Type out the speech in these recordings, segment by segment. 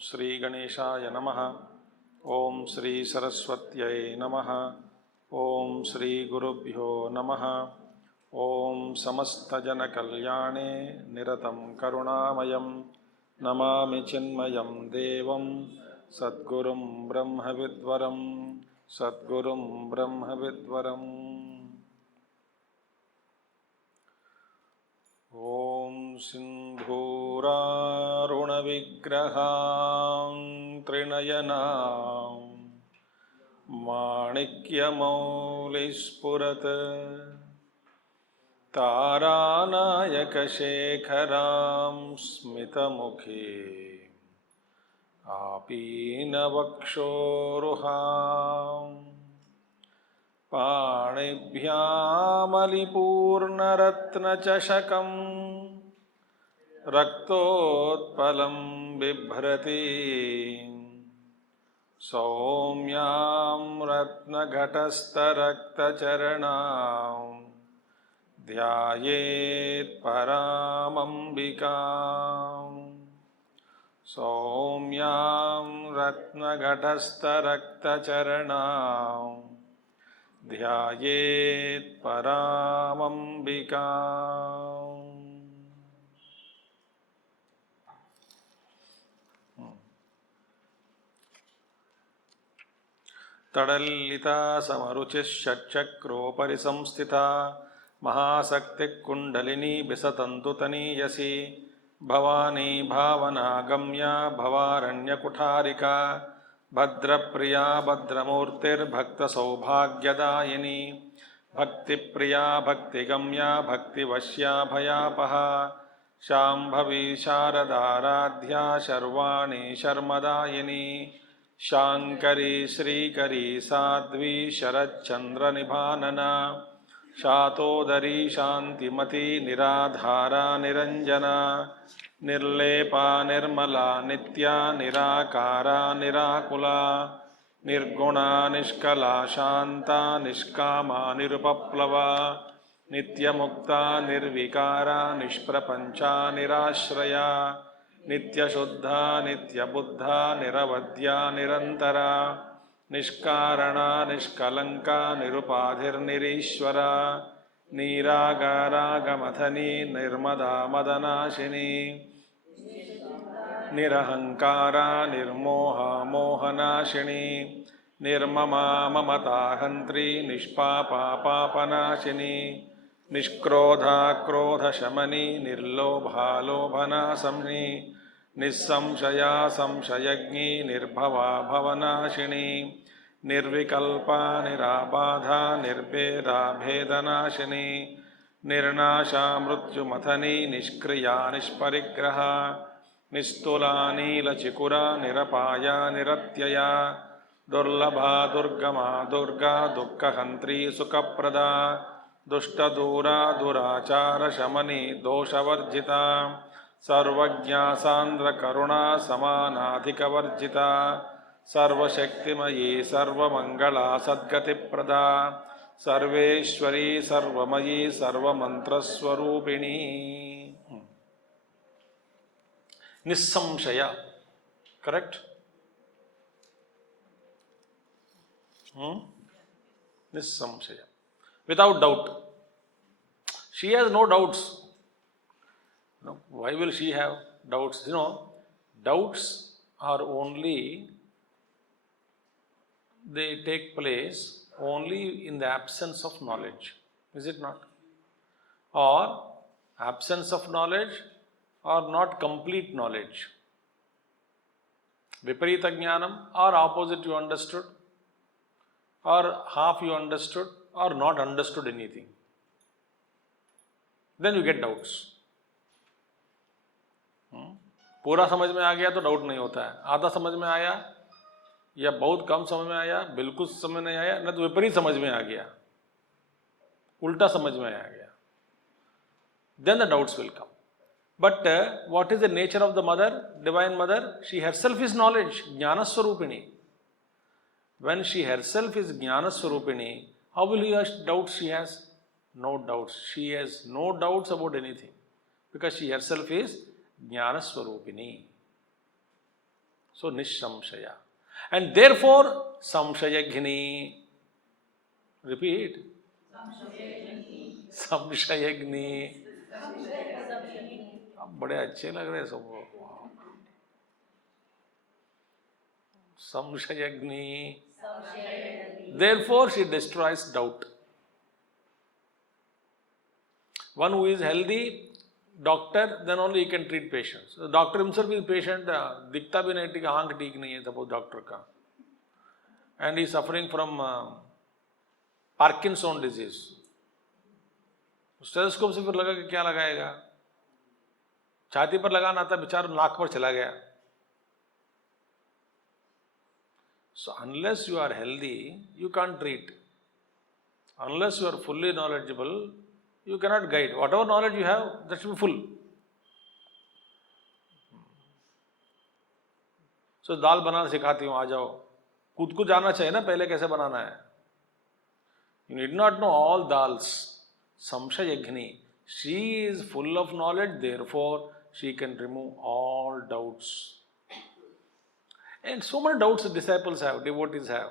श्री गणेशाय नमः। ओम श्री सरस्वत्यै नमः। ओम श्री गुरुभ्यो नमः। ओम समस्तजनकल्याणे निरतं करुणामयं नमामि चिन्मयं देवं सद्गुरुं ब्रह्मविद्वरं सद्गुरुं ब्रह्मविद्वरम्। ओम सिन्धूरारुणविग्रहां त्रिनयनां माणिक्यमौलिस्फुरत् तारानायकशेखरां स्मितमुखे आपीनवक्षोरुहां पाणिभ्यामलिपूर्णरत्नचषकं रक्तोत्पलं बिभ्रति सौम्यां रत्नघटस्थरक्तचरणां ध्यायेत् परामम्बिकां सौम्यां रत्नघटस्थरक्तचरणां ध्यायेत् परामम्बिकाम्। तडल्लिता समरुचिः षट्चक्रोपरि संस्थिता महाशक्तिः कुण्डलिनी बिसतन्तुतनीयसी भवानी भावनागम्या भवारण्यकुठारिका भद्रप्रिया भद्रमूर्तिर्भक्तसौभाग्यदायिनी भक्तिप्रिया भक्तिगम्या भक्तिवश्या भयापहा शाम्भवी शारदाराध्या शर्वाणी शर्मदायिनी शाङ्करी श्रीकरी साध्वी शरच्चन्द्रनिभानना शातोदरी शान्तिमती निराधारा निरञ्जना निर्लेपा निर्मला नित्या निराकारा निराकुला निर्गुणा निष्कला शान्ता निष्कामा निरुपप्लवा नित्यमुक्ता निर्विकारा निष्प्रपञ्चा निराश्रया नित्यशुद्धा नित्यबुद्धा निरवध्या निरन्तरा निष्कारणा निष्कलङ्का निरुपाधिर्निरीश्वरा निरागारागमथनी निर्मदा मदनाशिनी निरहङ्कारा निर्मोहा मोहनाशिनी निर्ममा ममताहन्त्री निष्पापा पापनाशिनी निष्क्रोधा क्रोधशमनी निर्लोभा लोभनाशमनी निस्संशया संशयज्ञी निर्भवा भवनाशिनी निर्विकल्पा निराबाधा निर्भेदा भेदनाशिनी निर्नाशा मृत्युमथनी निष्क्रिया निष्परिग्रहा निस्तुला नीलचिकुरा निरपाया निरत्यया दुर्लभा दुर्गमा दुर्गा दुःखहन्त्री सुखप्रदा दुष्टदूरा दुराचारशमनी दोषवर्जिता सर्वज्ञा सान्द्रकरुणा समानाधिकवर्जिता सर्वशक्तिमयी सर्वमङ्गला सद्गतिप्रदा सर्वेश्वरी सर्वमयी सर्वमन्त्रस्वरूपिणी निस्संशय करेक्ट निस्संशय without doubt. She has no doubts. No, why will she have doubts? Doubts are only, they take place only in the absence of knowledge. Is it not? Or absence of knowledge or not complete knowledge. Viparita jnanam or opposite you understood or half you understood or not understood anything. then you get doubts. पूरा समझ में आ गया तो doubt नहीं होता है, आधा समझ में आया या बहुत कम समझ में आया, बिल्कुल समझ नहीं आया, न तो विपरीत समझ में आ गया, उल्टा समझ में आ गया, then the doubts will come. But what is the nature of the mother, divine mother? She herself is knowledge, jnana swarupini. When she herself is jnana swarupini, how will you have doubts? She has no doubts. She has no doubts about anything because she herself is jnana swarupini. So nishamshaya. And therefore samshayagni. Repeat. samshayagni. अब बड़े अच्छे लग रहे हैं सबको. samshayagni. Therefore she destroys doubt. One who is healthy, doctor, then only he can treat patients. The doctor himself is patient, दिखता भी नहीं, आंख ठीक नहीं है suppose doctor का, and he is suffering from Parkinson disease. Stethoscope से फिर लगा कि क्या लगाएगा, छाती पर लगाना था, बेचारा नाक पर चला गया. So unless you are healthy, you can't treat. Unless you are fully knowledgeable, you cannot guide. Whatever knowledge you have, that should be full. So दाल बनाना सिखाती हूँ, आ जाओ. खुद को जानना चाहिए ना पहले कैसे बनाना है. You need not know all dals. Samshayagni. She is full of knowledge, therefore she can remove all doubts. And so many doubts the disciples have, devotees have.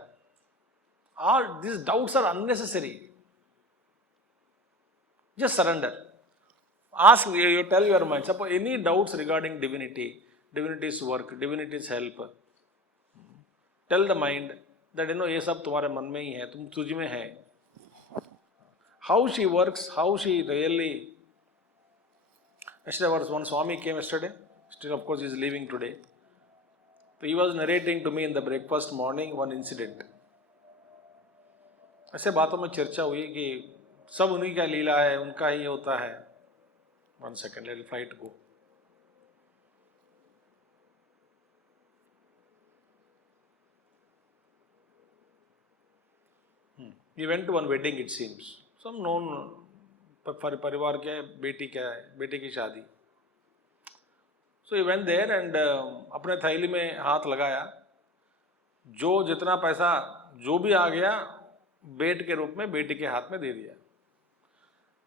All these doubts are unnecessary. Just surrender. Ask, you tell your mind. Suppose any doubts regarding divinity, divinity's work, divinity's help. Tell the mind that ये सब तुम्हारे मन में ही है, तुम तुझ में है. How she works, how she really. Yesterday was one Swami came yesterday. Still, of course, he is leaving today. So he was narrating to me in the breakfast morning one incident. ऐसे बातों में चर्चा हुई कि सब उन्हीं का लीला है, उनका ही होता है. 1 second, let the flight go. He went to one wedding, it seems. Some known परिवार के बेटी की शादी. So he went there and अपने थैली में हाथ लगाया. जो जितना पैसा जो भी आ गया बेट के रूप में बेटी के हाथ में दे दिया.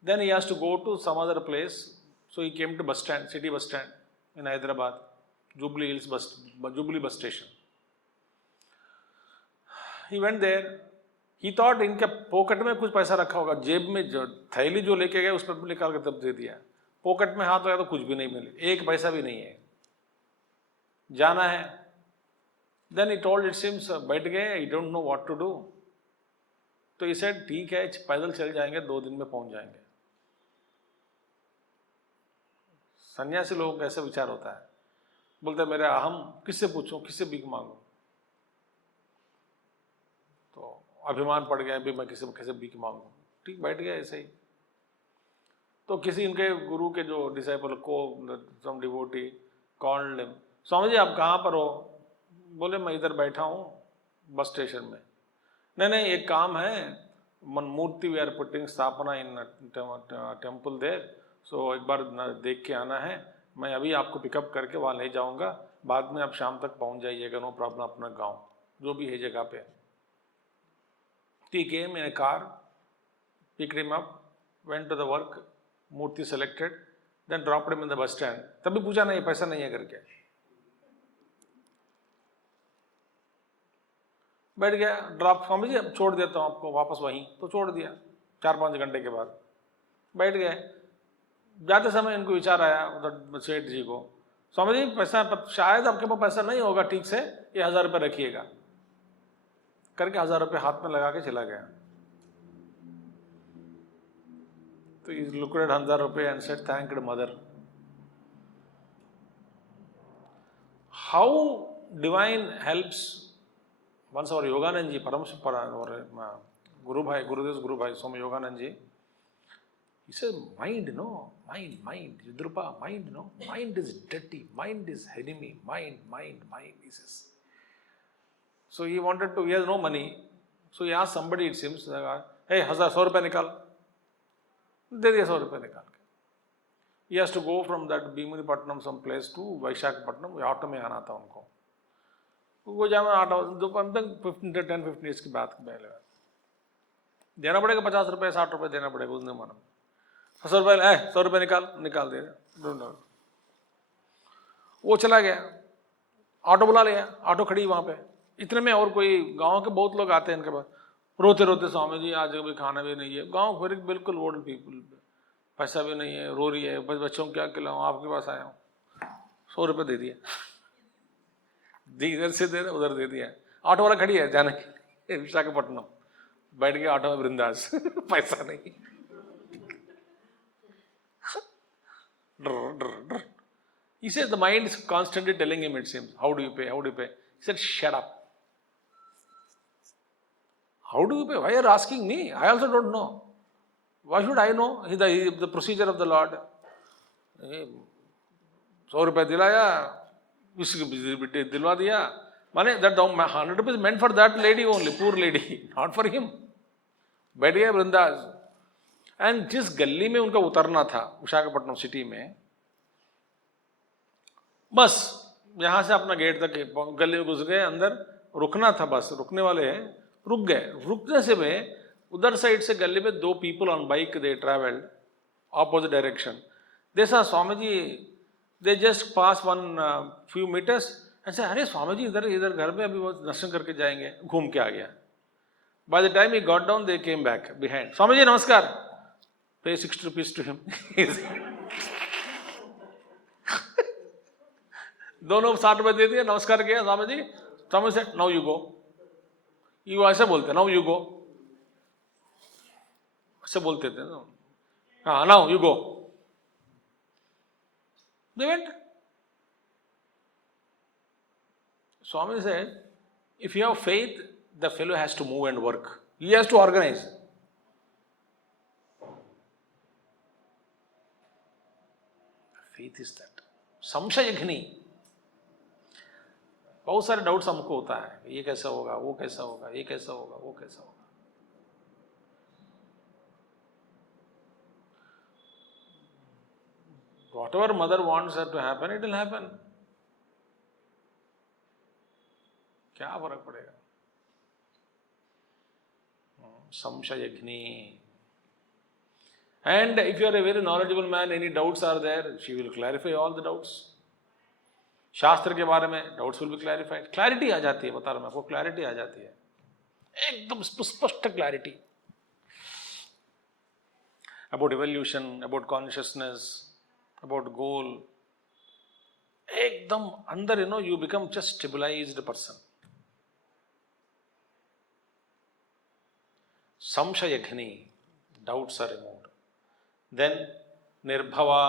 Then he has to go to some other place. So he came to bus stand, city bus stand in Hyderabad, Jubilee bus station. He went there. He thought इनके पॉकेट में कुछ पैसा रखा होगा, जेब में जो थैली जो लेके गए उस पर निकाल के तब दे दिया. पॉकेट में हाथ लगा तो कुछ भी नहीं मिले, एक पैसा भी नहीं है. जाना है. Then he told, it seems बैठ गए, he don't know what to do. तो he said ठीक है, पैदल चल जाएंगे, 2 दिन में पहुंच जाएंगे. सन्यासी लोगों का ऐसा विचार होता है. बोलते मेरे अहम, किससे पूछूं, किससे भीख मांगूं. तो अभिमान पड़ गया भी मैं किसी कैसे भीख मांगूं. ठीक, बैठ गया ऐसे ही. तो किसी इनके गुरु के जो डिसाइपल को, सम devotee called him, Swami ji आप कहाँ पर हो. बोले मैं इधर बैठा हूँ बस स्टेशन में. नहीं एक काम है, मूर्ति वी आर पुटिंग स्थापना इन टेम्पल देर, सो एक बार देख के आना है. मैं अभी आपको पिकअप करके वहाँ ले जाऊँगा, बाद में आप शाम तक पहुँच जाइएगा, नो प्रॉब्लम, अपना गाँव जो भी है जगह पे. He came in a car, picked him up, went to the work, Murthy selected, then dropped him in the bus stand. तभी पूछा नहीं पैसा नहीं है करके. बैठ गया, ड्रॉप, स्वामी जी अब छोड़ देता हूँ आपको वापस वहीं. तो छोड़ दिया. 4-5 घंटे के बाद बैठ गए. जाते समय इनको विचार आया उधर सेठ जी को, स्वामी जी पैसा शायद आपके पास पैसा नहीं होगा ठीक से, ये 1000 रुपये रखिएगा करके 1000 रुपये हाथ में लगा के चला गया. तो he looked at 1000 रुपये and said, thanked mother. How divine helps. Once our Yoganand ji, Gurudev Guru Bhai, Swami Yoganand ji, He says, mind, no, mind, Chidrupa, mind, no, mind is dirty, mind is enemy, mind, he says. So he has no money. So he asked somebody, it seems, hey, 100 rupees nikal. दे दिया 100 रुपये निकाल के. He has to go from that Bhimanipatnam some place to Vaishakapatnam. Auto में आना था उनको. वो जब ऑटो 10-15 years की बात देना पड़ेगा 50 रुपये 60 रुपये देना पड़ेगा उस जमाने में. 100 रुपये 100 रुपये निकाल दे. वो चला गया, ऑटो बुला लिया, ऑटो खड़ी वहाँ पे. इतने में और कोई गांव के बहुत लोग आते हैं इनके पास, रोते रोते, स्वामी जी आज भी खाना भी नहीं है. गांव फिर बिल्कुल ओल्ड पीपल, पैसा भी नहीं है, रो रही है, बस बच्चों को क्या खिलाऊं, आपके पास आया हूँ. 100 रुपये दे दिया, इधर से दे रहे उधर दे दिया. ऑटो वाला खड़ी है जाने के विशाखापट्टनम, बैठ गया ऑटो में वृंदास. पैसा नहीं. He says the mind is constantly telling him, it seems, how do you pay? He said, shut up. How do you pay? Why are you asking me? I also don't know. Why should I know the procedure of the Lord? 100 रुपये दिलाया, इसकी दिलवा दिया. माने that 100 rupees meant for that lady only, poor lady, not for him. बैठ गया Vrinda's. And जिस गली में उनका उतरना था विशाखापट्टनम सिटी में, बस यहाँ से अपना गेट तक गली में घुस गए, अंदर रुकना था, बस रुकने वाले हैं, रुक गए. रुकने से में उधर साइड से गली में 2 people on bike, they traveled opposite direction. They saw Swami ji, they just pass one few meters and say, अरे स्वामी जी इधर घर में अभी वो दर्शन करके जाएंगे, घूम के आ गया. By the time he got down, they came back behind. Swami ji नमस्कार. Pay 60 rupees to him. दोनों 60 रुपये दे दिए, नमस्कार किया स्वामी जी. स्वामी से नाउ यू गो. ये ऐसे बोलते, नाउ यू गो, ऐसे बोलते थे ना. हाँ, now you go. They went. Swami said, if you have faith, the fellow has to move and work. He has to organize. Faith is that. संशयघ्नि. बहुत सारे डाउट्स हमको होता है, ये कैसा होगा, वो कैसा होगा, ये कैसा होगा, वो कैसा होगा. Whatever mother wants her to happen, it will happen. क्या फर्क पड़ेगा? संशयघ्नि. And if you are a very knowledgeable man, any doubts are there, she will clarify all the doubts. शास्त्र के बारे में doubts will be clarified. Clarity आ जाती है, बता रहा हूं मैं आपको, क्लैरिटी आ जाती है, एकदम स्पष्ट clarity about evolution, about consciousness, about goal. एकदम अंदर you become just stabilized person. संशयघ्नि, doubts are removed. Then nirbhava,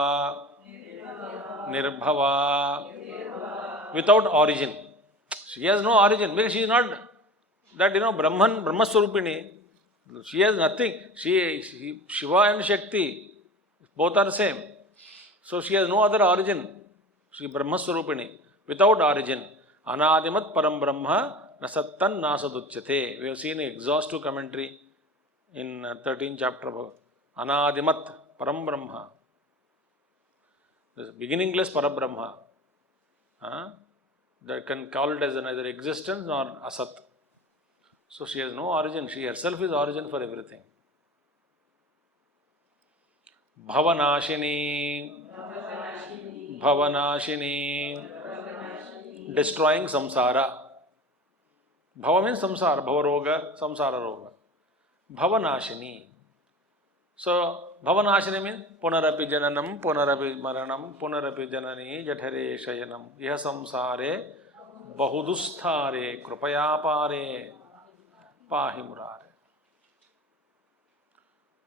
without origin. She has no origin because she is not that Brahman, Brahmaswarupini. She has nothing. She Shiva and Shakti, both are the same. So she has no other origin. She is Brahmaswarupini, without origin. Anadimat param brahma nasattan nasaduchyate. We have seen an exhaustive commentary in 13th chapter of Anadimat param brahma. The beginningless parabrahma. That can call it as neither existence nor asat. So she has no origin. She herself is origin for everything. Bhavanashini, destroying samsara. Bhava means samsara, bhavaroga, samsara roga. Bhavanashini. So Bhavanashini means punarapi jananam, punarapi maranam, punarapi janani, jathare shayanam, iha samsare, bahudusthare, krupayapare, pahi murare.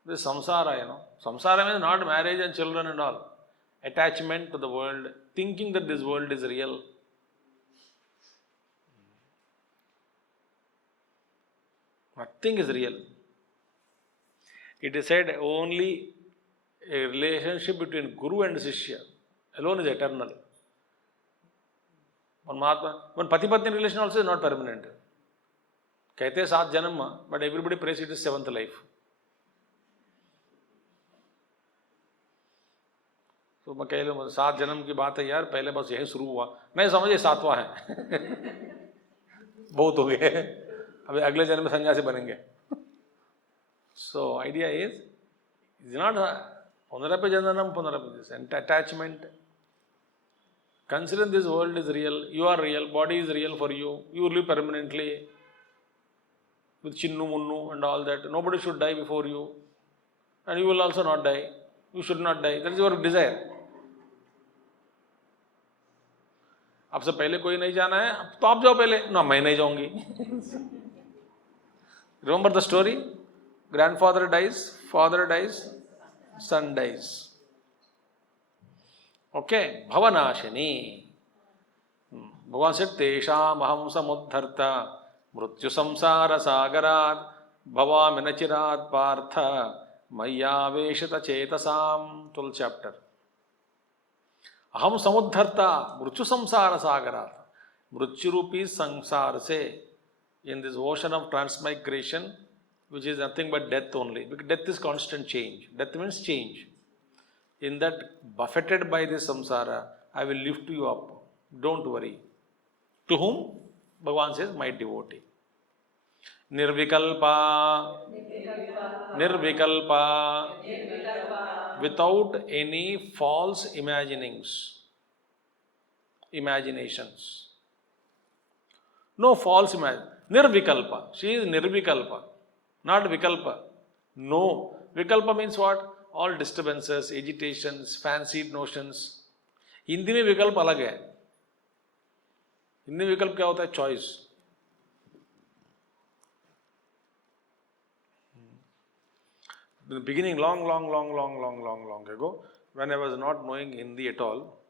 This samsara, samsara means not marriage and children and all. Attachment to the world, thinking that this world is real. Nothing is real. It is said only A relationship between Guru and Shishya alone is eternal. One Pati Patni relation also is not permanent. कहते हैं 7 जन्म, but everybody prays it is 7th life. तो मैं कह लूँ 7 जन्म की बात है यार, पहले बस यही शुरू हुआ, नहीं समझे 7वां है बहुत हो गए, अभी अगले जन्म में सन्यासी बनेंगे. So idea is not punarapi jananam punarapi, this attachment. Consider this world is real, you are real, body is real for you, you live permanently with chinnu munnu and all that. Nobody should die before you, and you will also not die. You should not die. That is your desire. आपसे पहले कोई नहीं जाना है तो आप जाओ पहले, ना मैं नहीं जाऊंगी. Remember the story? Grandfather dies, father dies, son dies. Okay, Bhavanashini. Bhagavan said, Tesham aham samudharta mrityu samsara sagarat bhavaminachirat partha maya veshata chetasam. 12th chapter. Aham samudharta mrityu samsara sagarat. Mrityu rupi samsara se, in this ocean of transmigration, which is nothing but death only. Because death is constant change. Death means change. In that, buffeted by this samsara, I will lift you up. Don't worry. To whom? Bhagavan says, my devotee. Nirvikalpa. Nirvikalpa. Without any false imaginations. No false imagination. Nirvikalpa. She is nirvikalpa. Not vikalpa. No. Vikalpa means what? All disturbances, agitations, fancied notions. Hindi में विकल्प अलग है. हिंदी में विकल्प क्या होता है? Choice. In the beginning, long ago, when I was not knowing Hindi at all,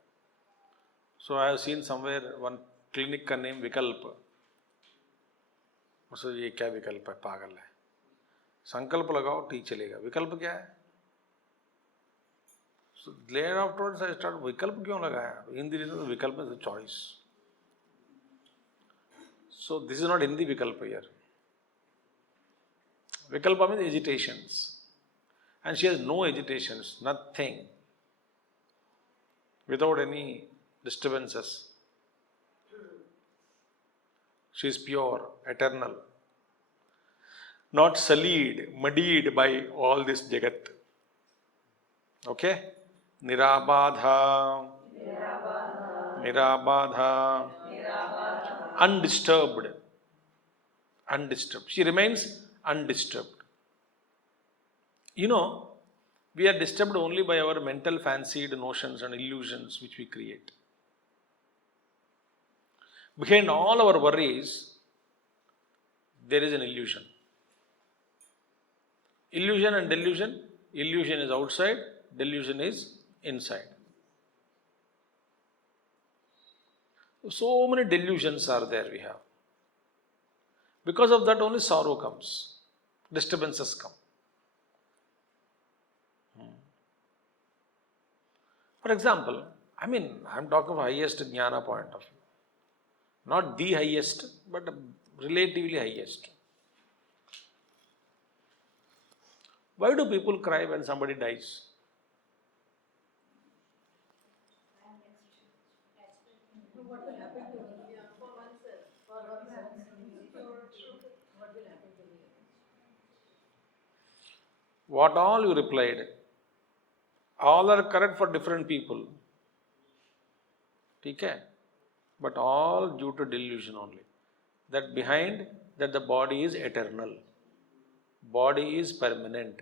so I have seen somewhere one clinic का name विकल्प. so ये क्या विकल्प है? पागल है. संकल्प लगाओ ठीक चलेगा. विकल्प क्या है? So later afterwards I started, विकल्प क्यों लगाया? हिंदी तो विकल्प is a choice. So this is not Hindi vikalpa here. Vikalpa means agitations. And she has no agitations, nothing. Without any disturbances. She is pure, eternal. Not sullied, muddied by all this jagat. Okay? Nirabadha. Nirabadha. Undisturbed. Undisturbed. She remains undisturbed. You know, we are disturbed only by our mental fancied notions and illusions which we create. Behind all our worries, there is an illusion. Illusion and delusion. Illusion is outside, delusion is inside. So many delusions are there we have. Because of that only sorrow comes. Disturbances come. For example, I'm talking of highest jnana point of view. Not the highest, but relatively highest. Why do people cry when somebody dies? What will happen to me? For oneself, for oneself. What will happen to me? What all you replied, all are correct for different people. Okay? But all due to delusion only. That behind, that the body is eternal. Body is permanent.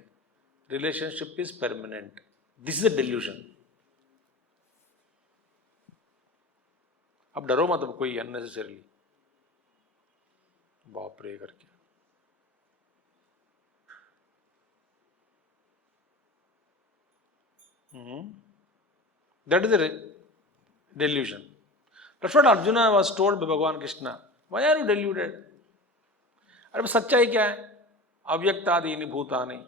Relationship is permanent. This is a delusion. अब डरो मत कोई unnecessarily. बाप रे करके. That is a delusion. That's what Arjuna was told by Bhagavan Krishna. Why are you deluded? अरे सच्चाई क्या है? अव्यक्तादीनि भूतानि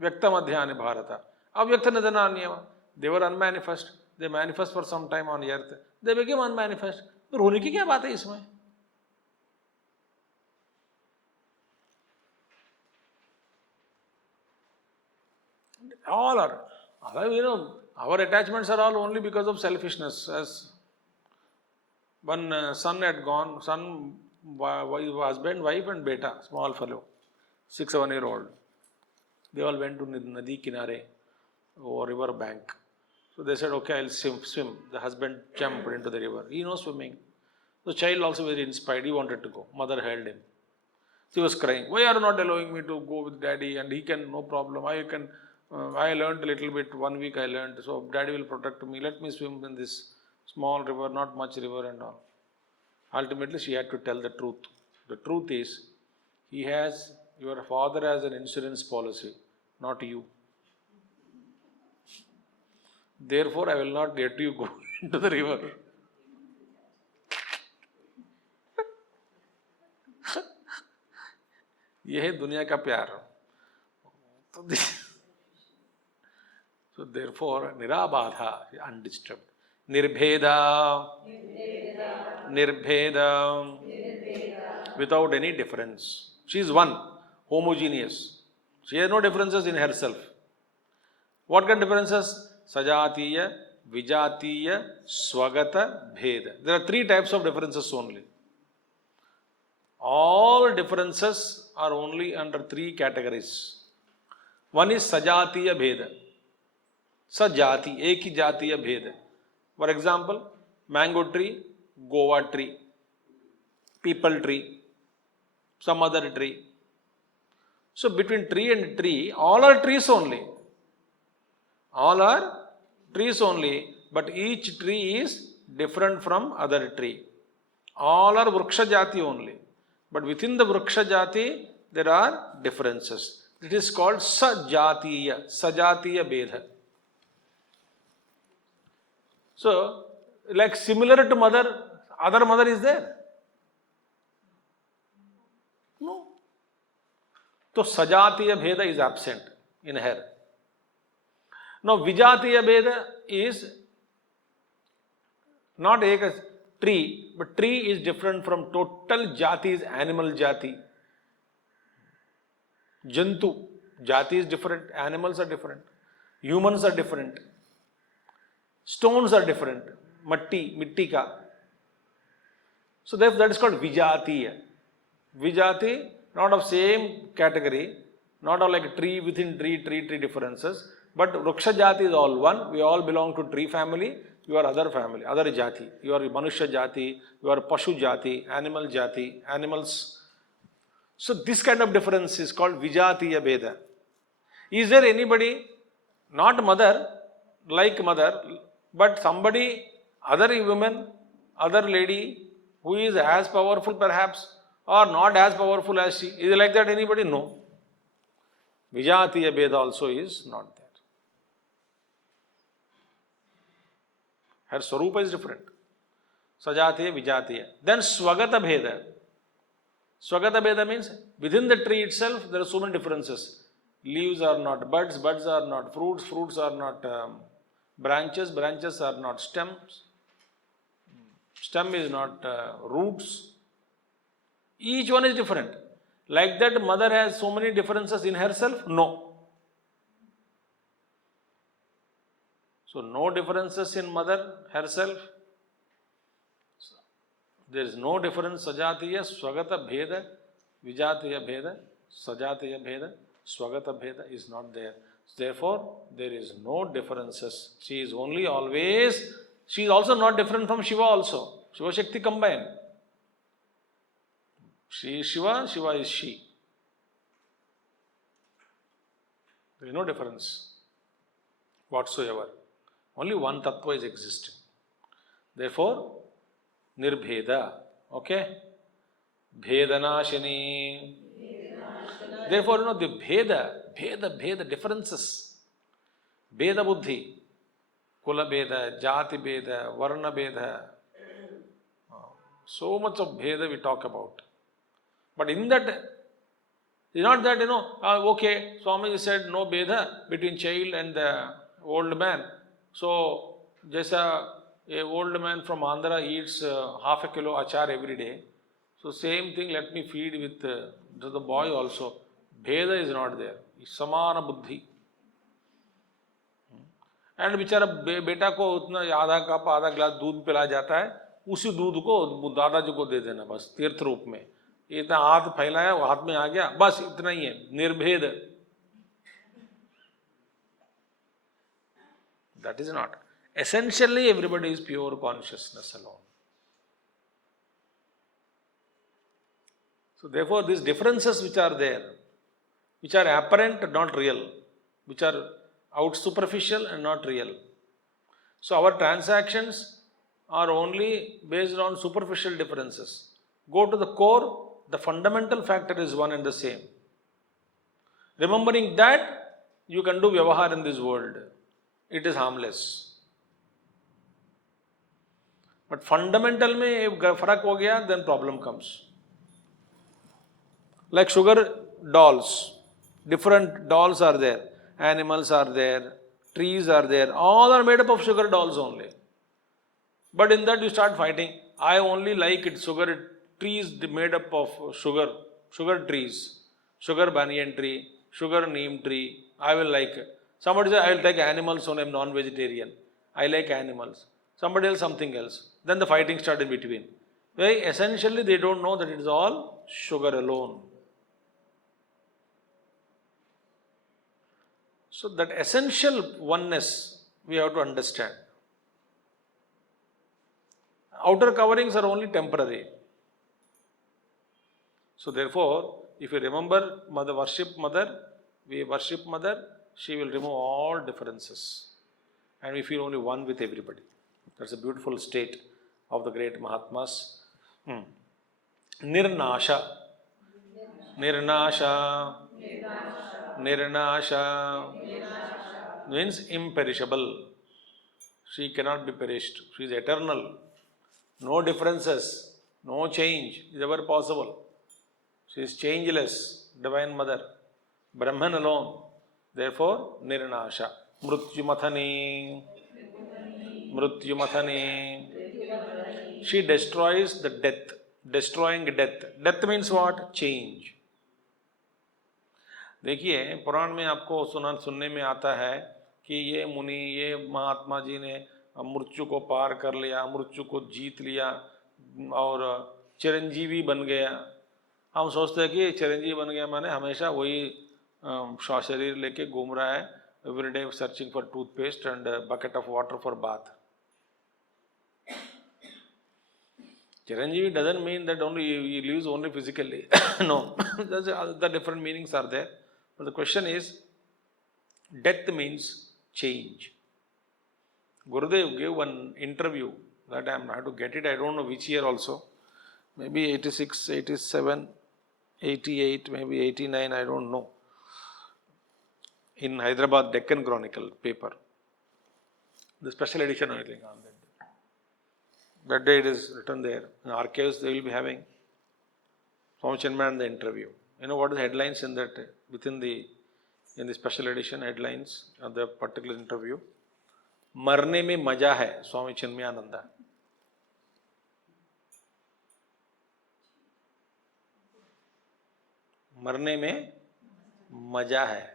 व्यक्तमध्यानि Bharat. Avyakta nidana niyama. They were unmanifest. They manifest for some time on earth. They became unmanifest. तो रोने की क्या बात है इसमें? All are. Our attachments are all only because of selfishness. As one son had gone, husband, wife and beta, small fellow, 6-7-year-old. They all went to Nadi Kinare or river bank. So they said, okay, I'll swim. The husband jumped into the river. He knows swimming. The child also very inspired. He wanted to go. Mother held him. He was crying. Why are you not allowing me to go with daddy? And he can, no problem. I learned a little bit. 1 week I learned. So daddy will protect me. Let me swim in this small river, not much river and all. Ultimately, she had to tell the truth. The truth is, your father has an insurance policy, not you. Therefore, I will not let you go into the river. ये है दुनिया का प्यार. So therefore, nirabadha, undisturbed. Nirbheda, without any difference. She is one, homogeneous. She has no differences in herself. What kind of differences? Sajatiya, Vijatiya, Swagata, Bheda. There are 3 types of differences only. All differences are only under 3 categories. One is Sajatiya Bheda. Sajati, एक ही जातीय भेद. For example, mango tree, guava tree, people tree, some other tree. So between tree and tree, all are trees only. All are trees only, but each tree is different from other tree. All are Vriksha Jati only. But within the Vriksha Jati, there are differences. It is called Sajatiya, Sajatiya Bheda. So, like similar to mother, other mother is there? No. So, Sajatiya Bheda is absent in her. Now, Vijatiya Bheda is not a tree, but tree is different from total Jati is animal Jati. Jantu, Jati is different, animals are different, humans are different. Stones are different. Mitti ka. So therefore that is called Vijatiya. Vijati, not of same category, not of like tree within tree differences, but Vriksha Jati is all one. We all belong to tree family. You are other family, other Jati. You are Manusha Jati, you are Pashu Jati, animal Jati, animals. So this kind of difference is called Vijatiya Bheda. Is there anybody, not mother, like mother, but somebody, other woman, other lady, who is as powerful perhaps, or not as powerful as she? Is it like that anybody? No. Vijatiya Bheda also is not there. Her Swarupa is different. Sajatiya, Vijatiya. Then Swagata Bheda. Swagata Bheda means within the tree itself there are so many differences. Leaves are not buds, buds are not fruits, fruits are not branches, branches are not stems, stem is not roots. Each one is different. Like that mother has so many differences in herself? No. So no differences in mother herself. There is no difference. Sajatiya, Swagata Bheda, Vijatiya Bheda, Sajatiya Bheda, Swagata Bheda is not there. Therefore, there is no differences. She is only always, she is also not different from Shiva also. Shiva Shakti combined. She is Shiva, Shiva is she. There is no difference whatsoever. Only one tattva is existing. Therefore, Nirbheda. Okay? Bhedanashini. Therefore, the Bheda, differences. Bheda Buddhi. Kula Bheda, Jati Bheda, Varna Bheda. So much of Bheda we talk about. But in that It's not that, okay, Swami said no beda between child and the old man. So, jaisa a old man from Andhra eats half a kilo achar every day. So, same thing, let me feed with to the boy also. Bheda is not there. It's samana buddhi. And बेचारा बेटा को उतना आधा cup आधा गिलास दूध पिला जाता है, उसी दूध को दादाजी को दे देना बस तीर्थ रूप में. इतना हाथ फैलाया, वो हाथ में आ गया, बस इतना ही है, Nirbhed. That is not. Essentially, everybody is pure consciousness alone. So, therefore, these differences which are there, which are apparent, not real, which are out superficial and not real. So, our transactions are only based on superficial differences. Go to the core, the fundamental factor is one and the same. Remembering that, you can do vyavahar in this world. It is harmless. But fundamental में एक फर्क हो गया, then problem comes. Like sugar dolls, different dolls are there, animals are there, trees are there, all are made up of sugar dolls only. But in that you start fighting. I only like it, sugar trees made up of sugar trees, sugar banyan tree, sugar neem tree, I will like it. Somebody says, I will take animals only, I am non-vegetarian. I like animals. Somebody else something else. Then the fighting starts in between. Why? Essentially they don't know that it is all sugar alone. So that essential oneness we have to understand. Outer coverings are only temporary. So therefore, if you remember we worship mother, she will remove all differences. And we feel only one with everybody. That's a beautiful state of the great Mahatmas. Nirnasha. Nirnasha. Nirnasha means imperishable. She cannot be perished. She is eternal. No differences, no change is ever possible. She is changeless, Divine Mother, Brahman alone. Therefore, Nirnasha. Mrutyumathani. Mrutyumathani. She destroys the death. Destroying death. Death means what? Change. देखिए पुराण में आपको सुनने में आता है कि ये मुनि, ये महात्मा जी ने मृत्यु को पार कर लिया, मृत्यु को जीत लिया और चिरंजीवी बन गया. हम सोचते हैं कि चिरंजीवी बन गया माने हमेशा वही शरीर लेके घूम रहा है, every day searching for toothpaste and a bucket of water for bath. Chiranjeevi doesn't mean that only he lives only physically. No, the different meanings are there. But the question is, death means change. Gurudev gave one interview that I have to get it, I don't know which year also. Maybe 86, 87, 88, maybe 89, I don't know. In Hyderabad Deccan Chronicle paper. The special edition I think on that day. That day it is written there. In archives they will be having Swami Chinmaya the interview. You know what is the headlines in that, in the special edition headlines of the particular interview? मरने में मजा है, स्वामी चिन्मयानंदा. मरने में मजा है.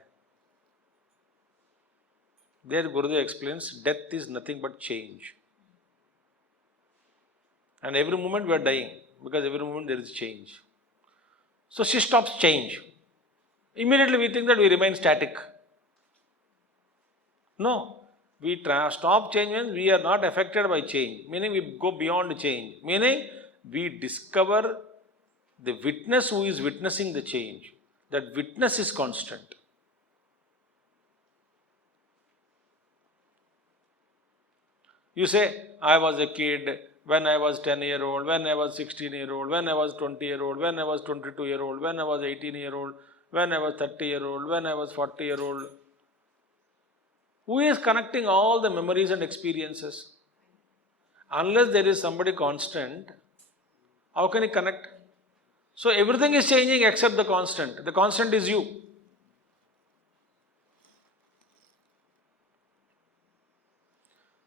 There Gurudev explains, death is nothing but change. And every moment we are dying, because every moment there is change. So she stops change. Immediately we think that we remain static. No. We stop change means we are not affected by change. Meaning we go beyond change. Meaning we discover the witness who is witnessing the change. That witness is constant. You say, I was a kid when I was 10-year-old, when I was 16-year-old, when I was 20-year-old, when I was 22-year-old, when I was 18-year-old, when I was 30-year-old, when I was 40-year-old. Who is connecting all the memories and experiences? Unless there is somebody constant, how can he connect? So everything is changing except the constant. The constant is you.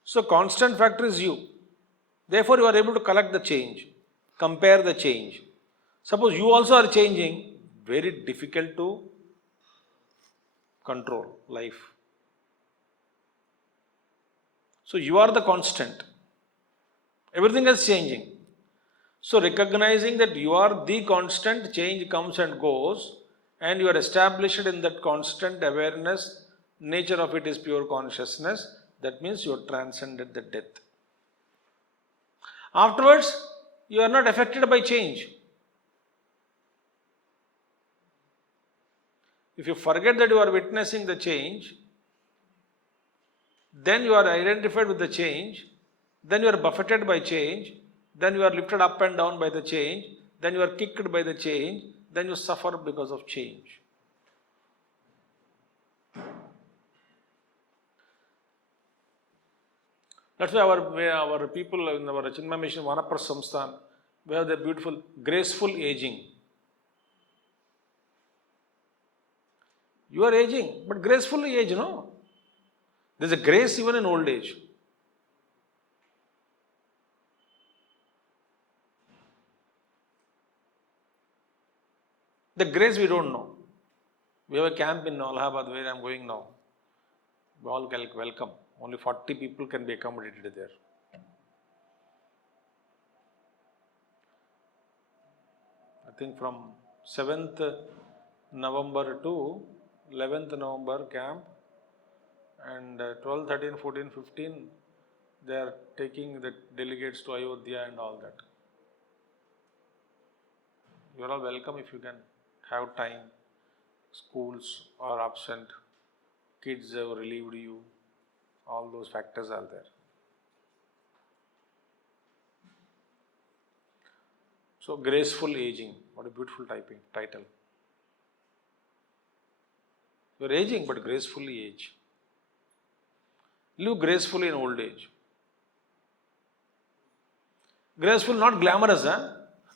So constant factor is you. Therefore, you are able to collect the change, compare the change. Suppose you also are changing, very difficult to control life. So you are the constant. Everything is changing. So recognizing that you are the constant, change comes and goes, and you are established in that constant awareness, nature of it is pure consciousness, that means you have transcended the death. Afterwards, you are not affected by change. If you forget that you are witnessing the change, then you are identified with the change, then you are buffeted by change, then you are lifted up and down by the change, then you are kicked by the change, then you suffer because of change. That's why our people in our Chinmaya Mission Vanapras Samsthan, we have the beautiful graceful aging. You are aging, but gracefully age, no? There's a grace even in old age. The grace we don't know. We have a camp in Allahabad where I am going now. We all welcome. Only 40 people can be accommodated there. I think from 7th November to 11th November camp, and 12, 13, 14, 15 they are taking the delegates to Ayodhya and all that. You are all welcome if you can have time. Schools are absent, kids have relieved you, all those factors are there. So graceful aging, what a beautiful title. You are aging but gracefully age. Live gracefully in old age. Graceful, not glamorous, huh?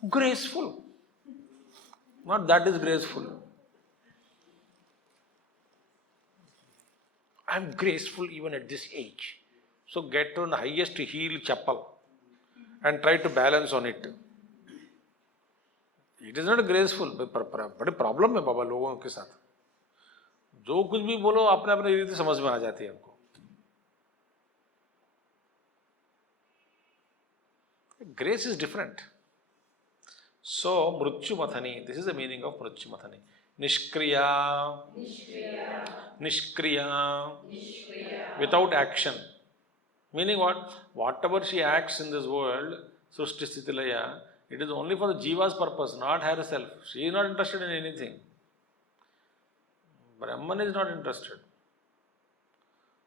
Graceful. Not that is graceful. I am graceful even at this age. So get on the highest heel chappal and try to balance on it. It is not graceful. बड़े problem है बाबा लोगों के साथ. जो कुछ भी बोलो अपने अपने रीति समझ में आ जाती है हमको. Grace is different. So, Mrityu Mathani, this is the meaning of Mrityu Mathani. Nishkriya. Nishkriya. Without action. Meaning what? Whatever she acts in this world, Srushti Sthiti Laya, it is only for the Jiva's purpose, not herself. She is not interested in anything. Brahman is not interested.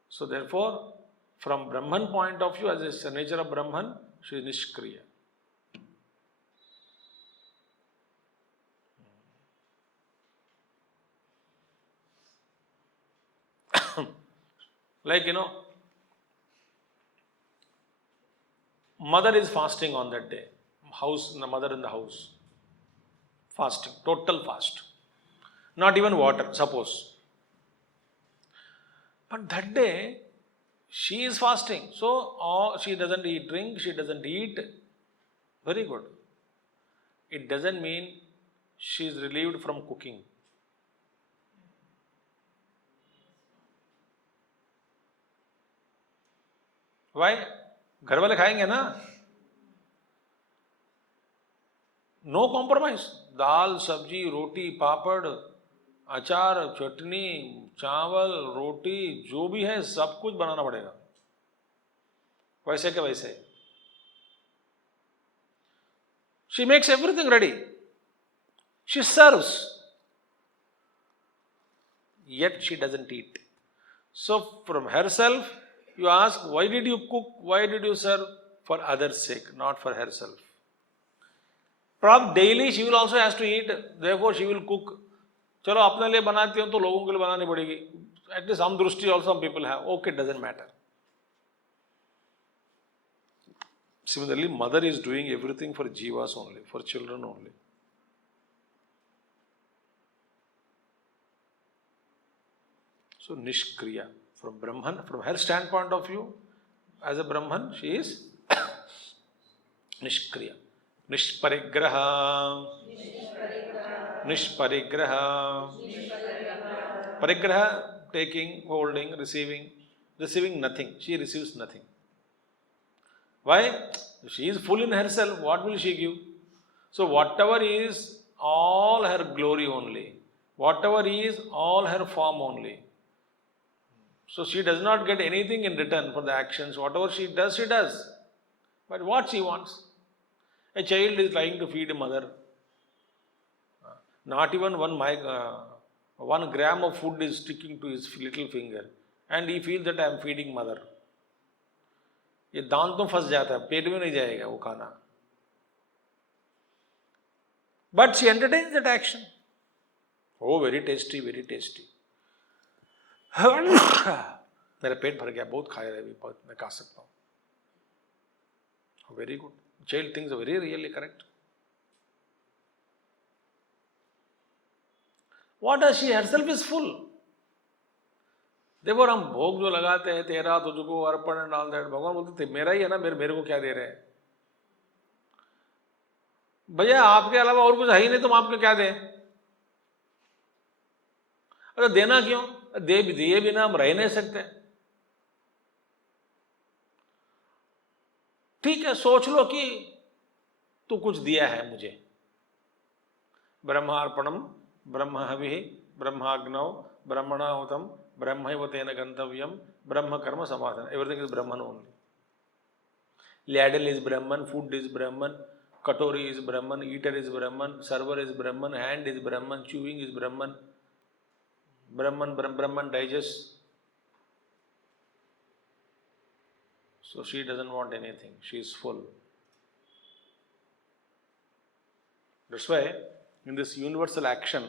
So therefore, from Brahman point of view, as a nature of Brahman, she is Nishkriya. Like, mother is fasting on that day. The mother in the house. Fasting, total fast. Not even water, suppose. But that day, she is fasting. So, she doesn't eat drink, she doesn't eat. Very good. It doesn't mean she is relieved from cooking. Why? घर वाले खाएंगे ना. No compromise. दाल, सब्जी, रोटी, पापड़, अचार, चटनी, चावल, रोटी, जो भी है सब कुछ बनाना पड़ेगा. वैसे के वैसे. She makes everything ready. She serves. Yet she doesn't eat. So from herself, you ask, why did you cook? Why did you serve? For others' sake, not for herself. Probably daily she will also has to eat. Therefore, she will cook. चलो अपने लिए बनाती हूँ तो लोगों के लिए बनानी पड़ेगी. At least some दृष्टि also some people have. Okay, doesn't matter. Similarly, mother is doing everything for jivas only, for children only. So Nishkriya. From Brahman, from her standpoint of view, as a Brahman, she is Nishkriya. Nishparigraha. Nishparigraha. Parigraha, taking, holding, receiving. Receiving nothing. She receives nothing. Why? If she is full in herself, what will she give? So whatever is all her glory only. Whatever is all her form only. So she does not get anything in return for the actions. Whatever she does, she does. But what she wants? A child is trying to feed a mother. Not even one gram of food is sticking to his little finger. And he feels that I am feeding mother. ये दांत में फंस जाता है, पेट में नहीं जाएगा वो खाना. But she entertains that action. Oh, very tasty, very tasty. मेरा पेट भर गया, बहुत खाया है अभी, मैं खा सकता हूँ. Very good. Child thinks very really correct. What does she herself is full. देखो हम भोग जो लगाते हैं, तेरा तुझको अर्पण एंड ऑल दैट, भगवान बोलते थे मेरा ही है ना, मेरे को क्या दे रहे हैं भैया, आपके अलावा और कुछ है ही नहीं, तुम आपको क्या दें? अरे देना क्यों? दिए बिना हम रह नहीं सकते. ठीक है, सोच लो कि तू कुछ दिया है मुझे. ब्रह्मार्पणम ब्रह्म हविः ब्रह्माग्नौ ब्रह्मणाहुतम ब्रह्मैव तेन गंतव्यम ब्रह्म कर्म समाधान. Everything is Brahman only. Ladle is Brahman, food is Brahman, katori is Brahman, eater is Brahman, server is Brahman, hand is Brahman, chewing is Brahman. Brahman digests. So she doesn't want anything. She is full. That's why in this universal action,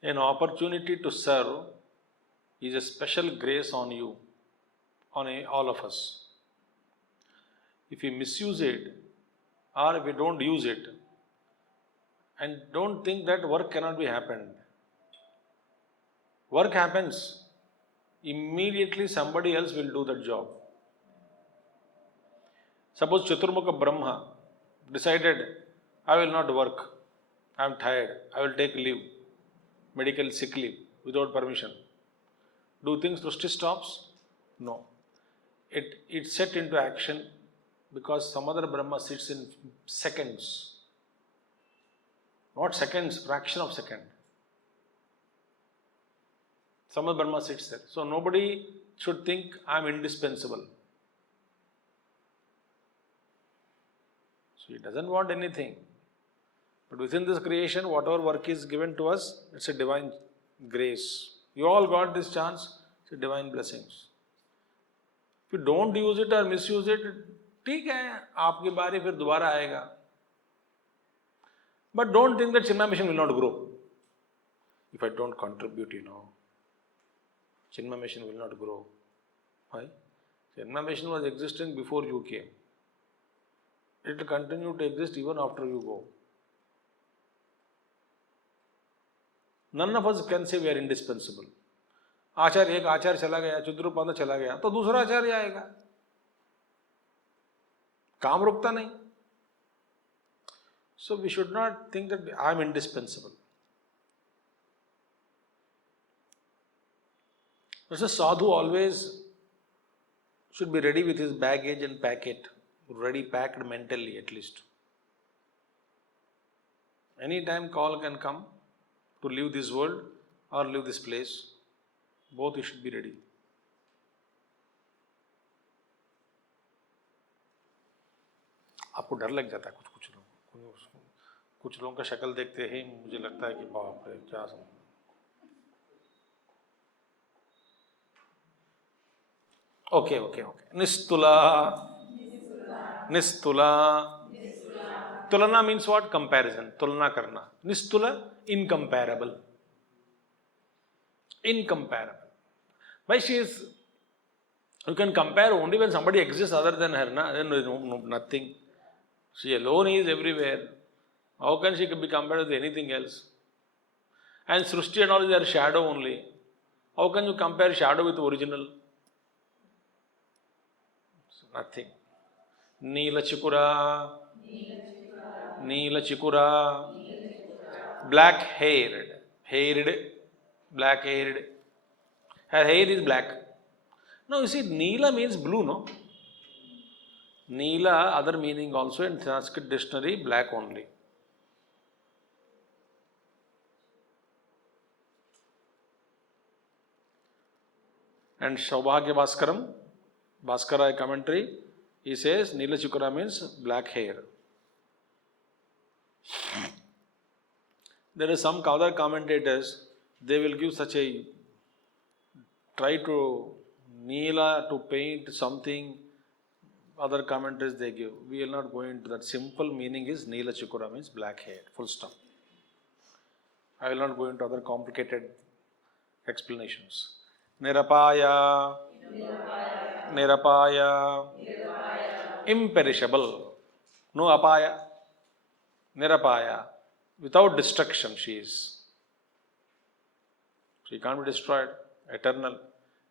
an opportunity to serve is a special grace on you, on all of us. If we misuse it, or if we don't use it, and don't think that work cannot be happened. Work happens. Immediately somebody else will do that job. Suppose Chaturmukha Brahma decided, I will not work, I am tired, I will take leave, medical sick leave, without permission. Do things Srishti stops? No. It set into action because some other Brahma sits in seconds. Not seconds, fraction of second. Some other Brahma sits there. So nobody should think I am indispensable. So he doesn't want anything. But within this creation, whatever work is given to us, it's a divine grace. You all got this chance, it's a divine blessings. If you don't use it or misuse it, ठीक है, आपकी बारी फिर दोबारा आएगा. But don't think that Chinmaya Mission will not grow. If I don't contribute, Chinmaya Mission will not grow. Why? Chinmaya Mission was existing before you came. It will continue to exist even after you go. None of us can say we are indispensable. आचार्य एक आचार्य चला गया, चिद्रूपानंद चला गया, तो दूसरा आचार्य आएगा. काम रुकता नहीं. So we should not think that I am indispensable. As a sadhu always should be ready with his baggage and packet, ready packed mentally at least. Anytime call can come to leave this world or leave this place. Both you should be ready. आपको डर लग जाता है कुछ लोगों का शक्ल देखते ही मुझे लगता है कि बाप रे क्या समझ. Okay. Nistula. Tulana means what? Comparison. Tulana karna. Nistula, incomparable. Why she is? You can compare only when somebody exists other than her. Then there is nothing. She alone is everywhere. How can she be compared with anything else? And Srishti and all is her shadow only. How can you compare shadow with original? Nothing. Neela Chikura. Neela Chikura. Black haired. Black haired. Her hair is black. Now you see, Neela means blue, no? Neela, other meaning also in Sanskrit dictionary, black only. And Saubhagya Bhaskara commentary, he says Neela Chikura means black hair. There are some other commentators, they will give such a, try to Neela to paint something, other commentaries they give. We will not go into that. Simple meaning is Neela Chikura means black hair, full stop. I will not go into other complicated explanations. Nirapaya, imperishable, no apaya, nirapaya, without destruction she is. She can't be destroyed, eternal.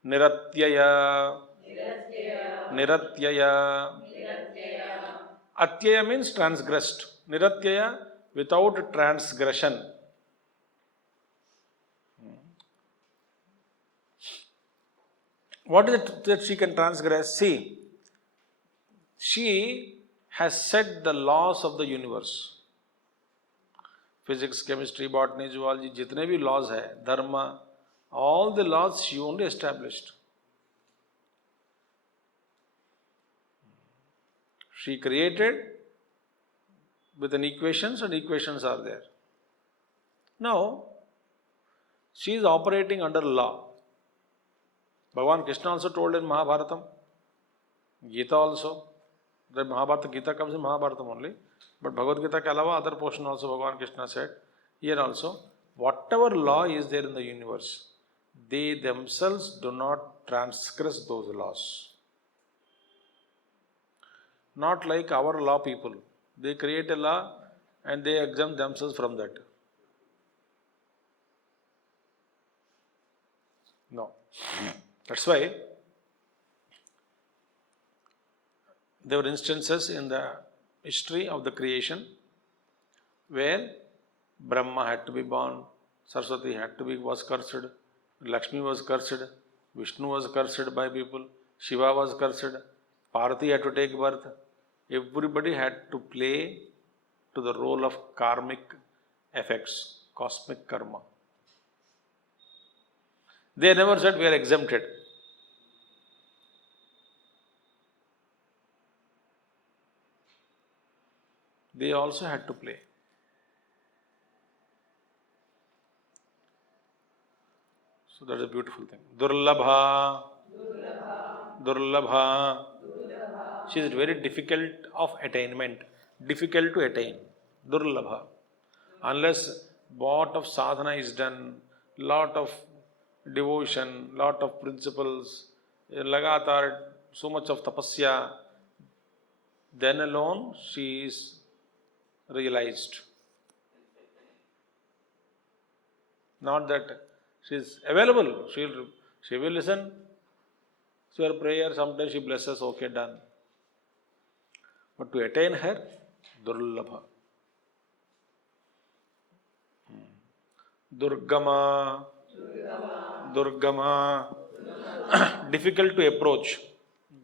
Niratyaya, atyaya means transgressed. Niratyaya, without transgression. What is it that she can transgress? See, she has set the laws of the universe. Physics, chemistry, botany, zoology, jitne bhi laws hai, dharma, all the laws she only established. She created with an equations and equations are there. Now, she is operating under law. Bhagavan Krishna also told in Mahabharatam, Gita also, the Mahabharata Gita comes in Mahabharatam only, but Bhagavad Gita ke alawa other portion also Bhagavan Krishna said, here also, whatever law is there in the universe, they themselves do not transgress those laws. Not like our law people. They create a law and they exempt themselves from that. No. That's why there were instances in the history of the creation where Brahma had to be born, Saraswati was cursed, Lakshmi was cursed, Vishnu was cursed by people, Shiva was cursed, Parvati had to take birth. Everybody had to play to the role of karmic effects, cosmic karma. They never said we are exempted. They also had to play. So that is a beautiful thing. Durlabha. She is very difficult of attainment. Difficult to attain. Durlabha. Unless lot of sadhana is done, lot of devotion, lot of principles, lagatar, so much of tapasya, then alone she is realized. Not that she is available, she will listen to your prayer, sometimes she blesses, okay, done. But to attain her, Durlabha. Durgama. Difficult to approach.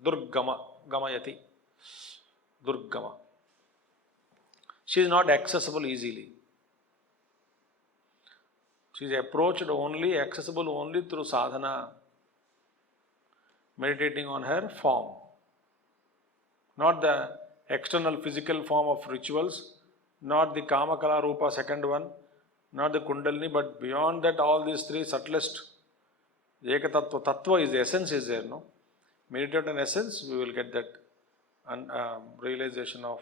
Durgama. Gamayati. Durgama. She is not accessible easily. She is approached only, accessible only through sadhana, meditating on her form. Not the external physical form of rituals, not the Kamakala Rupa second one, not the Kundalini, but beyond that, all these three subtlest, Ekatattva, Tattva is the essence is there, no? Meditate on essence, we will get that realization of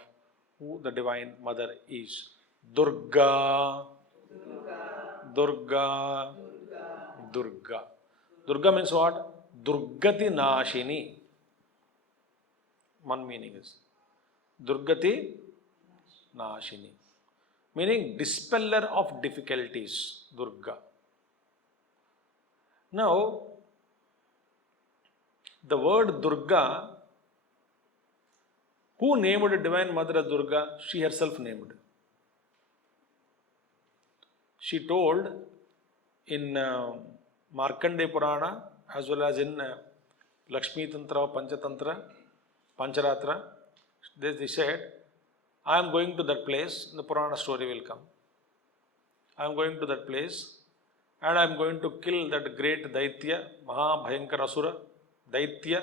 who the Divine Mother is. Durga. Durga. Durga. Durga means what? Durgati Nashini. One meaning is Durgati Nashini. Meaning dispeller of difficulties. Durga. Now, the word Durga, who named Divine Mother as Durga? She herself named. She told in Markandeya Purana as well as in Lakshmi Tantra, Panchatantra, Pancharatra, they said, I am going to that place, the Purana story will come. I am going to that place and I am going to kill that great Daitya, Maha Bhayankara Asura, Daitya,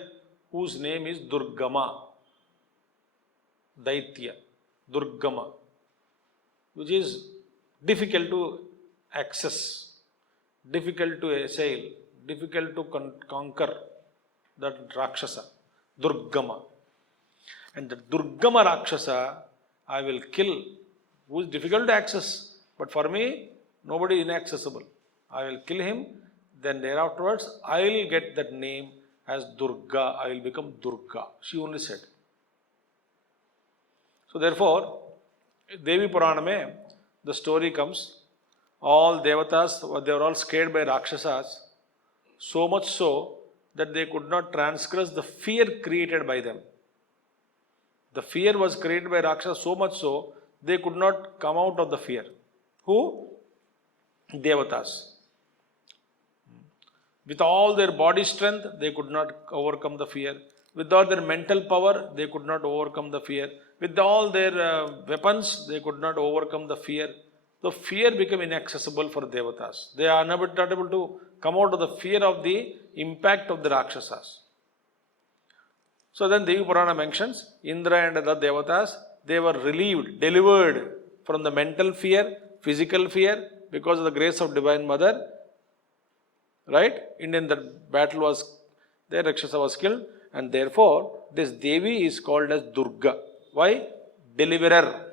whose name is Durgama. Daitya, Durgama, which is difficult to access, difficult to assail, difficult to conquer, that Rakshasa, Durgama. And the Durgama Rakshasa I will kill, who is difficult to access, but for me, nobody inaccessible. I will kill him, then thereafterwards, I will get that name as Durga, I will become Durga. She only said. So therefore, Devi Purana mein, the story comes, all Devatas, they were all scared by Rakshasas, so much so that they could not transgress the fear created by them. The fear was created by Rakshasas so much so, they could not come out of the fear. Who? Devatas. With all their body strength, they could not overcome the fear. With all their mental power, they could not overcome the fear. With all their weapons, they could not overcome the fear. The fear became inaccessible for Devatas. They are not able to come out of the fear of the impact of the Rakshasas. So then Devi Purana mentions, Indra and the Devatas, they were relieved, delivered from the mental fear, physical fear, because of the grace of Divine Mother. Right? In that battle was there, Rakshasa was killed, and therefore this Devi is called as Durga. Why? Deliverer.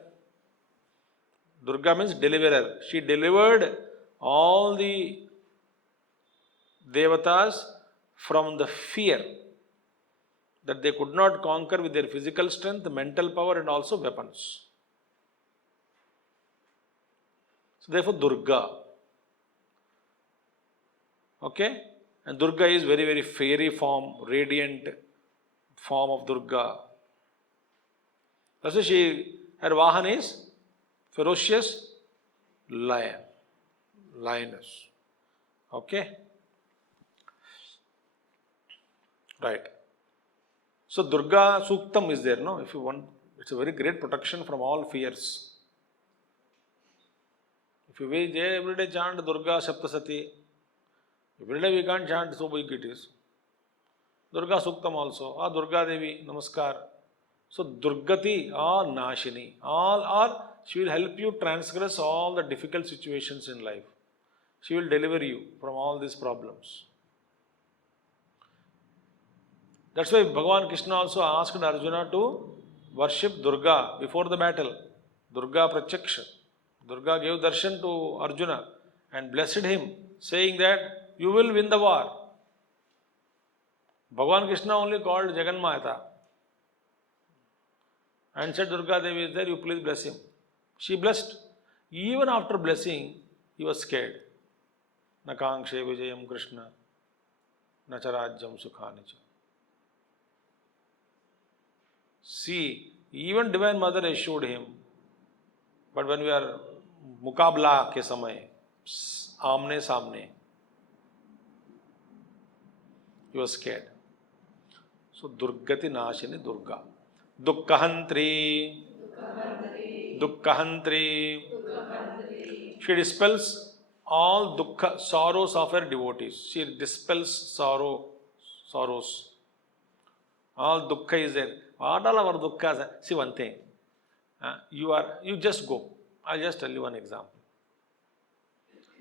Durga means deliverer. She delivered all the Devatas from the fear that they could not conquer with their physical strength, mental power, and also weapons. So therefore Durga. Okay? And Durga is very, very fairy form, radiant form of Durga. That's why her Vahan is ferocious lion, lioness. Okay? Right. So Durga Suktam is there, no? If you want, it's a very great protection from all fears. If you every day chant Durga Saptasati, every day we can't chant, so big it is. Durga Suktam also. Durga Devi, Namaskar. So Durgati or Nashini, all are, she will help you transgress all the difficult situations in life. She will deliver you from all these problems. That's why Bhagavan Krishna also asked Arjuna to worship Durga before the battle. Durga Prachaksha. Durga gave darshan to Arjuna and blessed him, saying that you will win the war. Bhagavan Krishna only called Jagannatha and said, Durga Devi is there, you please bless him. She blessed. Even after blessing, he was scared. Na kangshe vijayam Krishna, na charajyam sukhanicha. See, even Divine Mother assured him, but when we are mukabla ke samay, amne samne, he was scared. So Durgati Nashini Durga. Dukkahantri. Dukkahantri. She dispels all dukkha, sorrows of her devotees. She dispels sorrows. All dukkha is there. What all our dukkha? See one thing. You just go. I'll just tell you one example.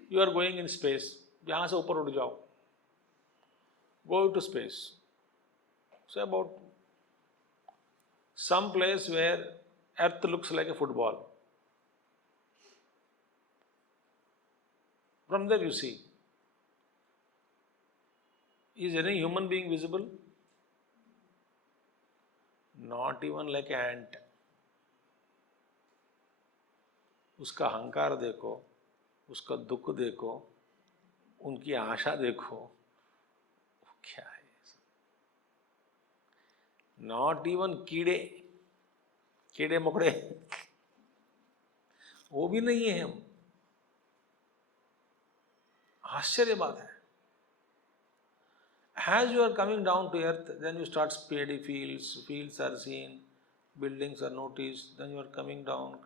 You are going in space. यहाँ से ऊपर उड़ जाओ. Go to space. Say about some place where Earth looks like a football. From there you see. Is any human being visible? Not even like an ant. उसका अहंकार देखो, उसका दुख देखो, उनकी आशा देखो, क्या है? नॉट इवन कीड़े मकोड़े वो भी नहीं है हम। आश्चर्य बात है। As you are coming down to earth, then you start paddy fields are seen, buildings are noticed, then you are coming down.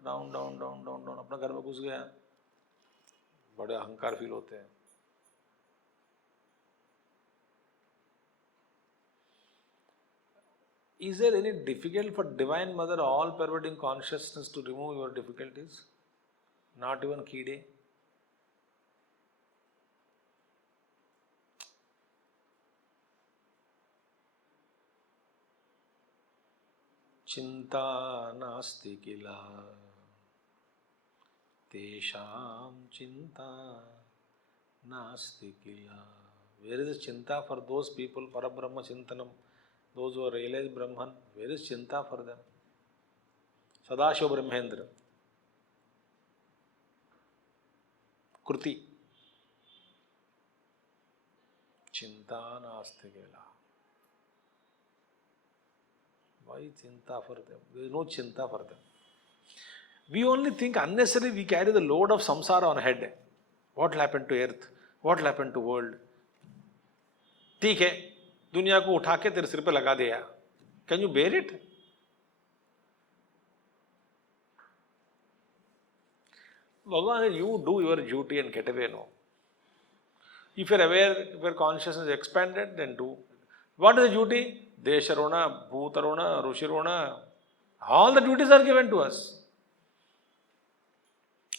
अपना घर में घुस गया, बड़े अहंकार फील होते हैं। Is there any difficult for Divine Mother, all pervading consciousness, to remove your difficulties? Not even कीड़े। चिंता नास्ति किल तेषां चिंता नास्ति किल। Where is chinta for those people? Parabrahma Chintanam. Those who realize Brahman, where is chinta for them? Sadashiva Brahmendra. Kruti. Chinta nasti kela. Why chinta for them? There is no chinta for them. We only think unnecessarily we carry the load of samsara on head. What will happen to earth? What will happen to world? ठीक है, दुनिया को उठा के तेरे सिर पे लगा दिया। Can you bear it? Bhagavan, you do your duty and get away, no. If you are aware, if your consciousness is expanded, then do. What is the duty? Desharona, Bhutarona, Rushirona. All the duties are given to us.